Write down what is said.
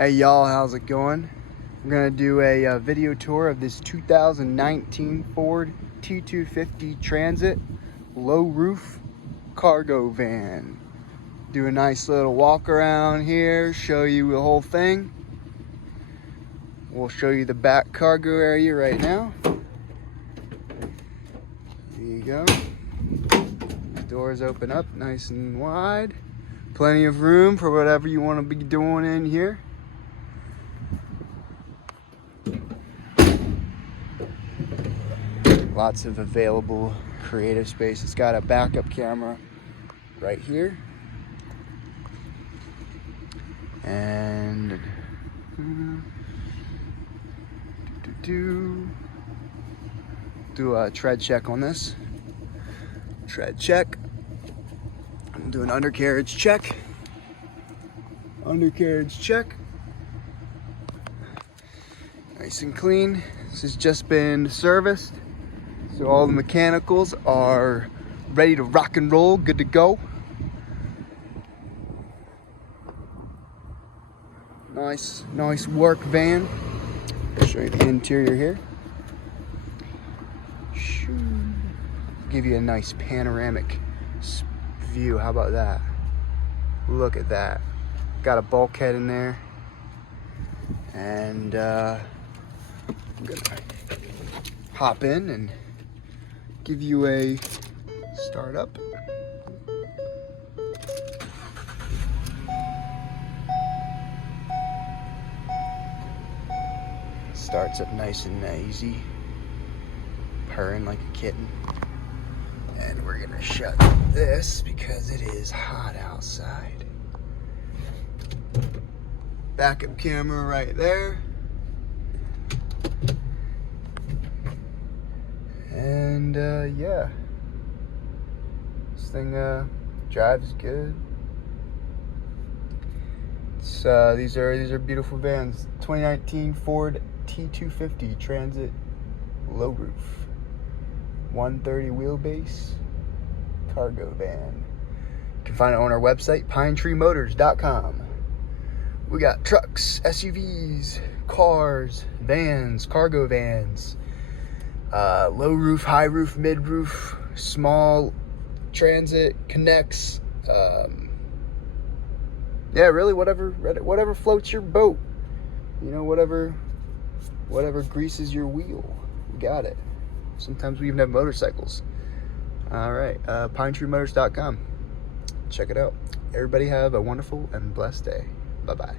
Hey y'all, how's it going? We're gonna do a video tour of this 2019 Ford T250 Transit low roof cargo van. Do a nice little walk around here, show you the whole thing. We'll show you the back cargo area right now. There you go. The doors open up nice and wide. Plenty of room for whatever you want to be doing in here. Lots of available creative space. It's got a backup camera right here. And do a tread check on this. Tread check. Do an undercarriage check. Undercarriage check. Nice and clean. This has just been serviced. So all the mechanicals are ready to rock and roll, good to go. Nice work van. I'll show you the interior here. Give you a nice panoramic view. How about that? Look at that. Got a bulkhead in there. And I'm gonna hop in and give you a startup. Starts up nice and easy, purring like a kitten. And we're gonna shut this because it is hot outside. Backup camera right there. And yeah, this thing drives good. It's these are beautiful vans. 2019 Ford T250 Transit low roof, 130 wheelbase cargo van. You can find it on our website, pinetreemotors.com. We got trucks, SUVs, cars, vans, cargo vans. Low roof, high roof, mid roof, small transit, connects. Yeah, really, whatever floats your boat. You know, whatever greases your wheel. We got it. Sometimes we even have motorcycles. All right, pinetreemotors.com. Check it out. Everybody have a wonderful and blessed day. Bye-bye.